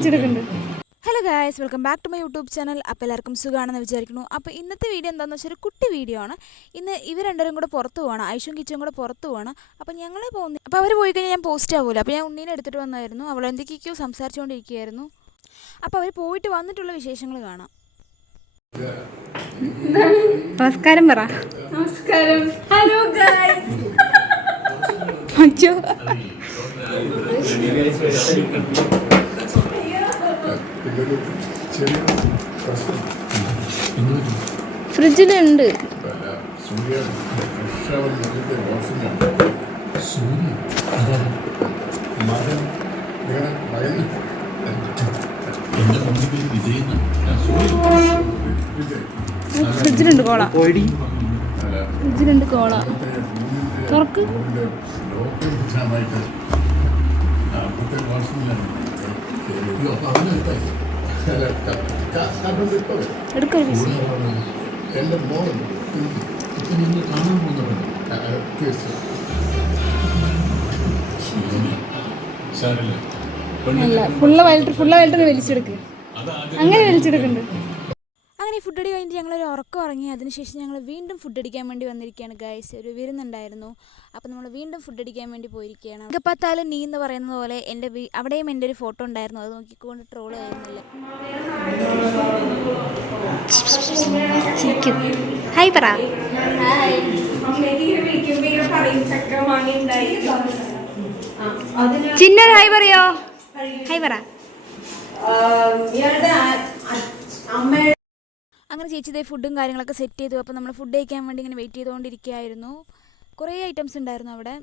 Hello guys, welcome back to my YouTube channel. അപ്പോൾ എല്ലാവർക്കും സുഖമാണെന്ന് വിചാരിക്കുന്നു. അപ്പോൾ ഇന്നത്തെ വീഡിയോ എന്താണെന്ന് വെച്ചാൽ ഒരു കുട്ടി വീഡിയോ ആണ്. ഇന്ന് ഇവർ രണ്ടുപേരും കൂടെ പുറത്ത് പോകണം, ഐഷും കിച്ചും കൂടെ പുറത്ത് പോകണം. അപ്പോൾ ഞങ്ങൾ പോകുന്നു. അപ്പോൾ അവർ പോയി കഴിഞ്ഞാൽ ഞാൻ പോസ്റ്റ് ആവുമല്ലോ. അപ്പോൾ ഞാൻ ഉണ്ണീനെ എടുത്തിട്ട് വന്നായിരുന്നു. അവൾ എന്തൊക്കെയൊക്കെയോ സംസാരിച്ചുകൊണ്ടിരിക്കുകയായിരുന്നു. അപ്പോൾ അവർ പോയിട്ട് വന്നിട്ടുള്ള വിശേഷങ്ങൾ കാണാം. നമസ്കാരം പറ. നമസ്കാരം. Hello guys. അച്ഛോ ഫ്രിഡ്ജിലുണ്ട്. ഫ്രിഡ്ജിലുണ്ട് കോള. ഫ്രിഡ്ജിലുണ്ട് കോള. തുറക്ക്. എടുക്കൊരു ഫുള്ള് വയലിട്ട് വലിച്ചെടുക്ക്. അങ്ങനെ വലിച്ചെടുക്കുന്നുണ്ട്. അങ്ങനെ ഫുഡ് അടി കഴിഞ്ഞിട്ട് ഞങ്ങളൊരു ഉറക്കം ഉറങ്ങി. അതിനുശേഷം ഞങ്ങൾ വീണ്ടും ഫുഡ് അടിക്കാൻ വേണ്ടി വന്നിരിക്കുകയാണ് ഗൈസ്. ഒരു വിരുന്നുണ്ടായിരുന്നു. അപ്പോൾ നമ്മൾ വീണ്ടും ഫുഡ് അടിക്കാൻ വേണ്ടി പോയിരിക്കുകയാണ്. അകപ്പത്താലും നീ എന്ന് പറയുന്നത് പോലെ അവിടെയും എൻ്റെ ഒരു ഫോട്ടോ ഉണ്ടായിരുന്നു. അത് നോക്കിക്കൊണ്ട് ട്രോൾ ചെയ്യുന്നില്ല. ഹായ് പറ. ചിന്ന ഹായ് പറയോ. ഹായ് പറ. അങ്ങനെ ചേച്ചി ഇതേ ഫുഡും കാര്യങ്ങളൊക്കെ സെറ്റ് ചെയ്തു. അപ്പോൾ നമ്മൾ ഫുഡ് കഴിക്കാൻ വേണ്ടി ഇങ്ങനെ വെയിറ്റ് ചെയ്തുകൊണ്ടിരിക്കുകയായിരുന്നു. കുറേ ഐറ്റംസ് ഉണ്ടായിരുന്നു അവിടെ.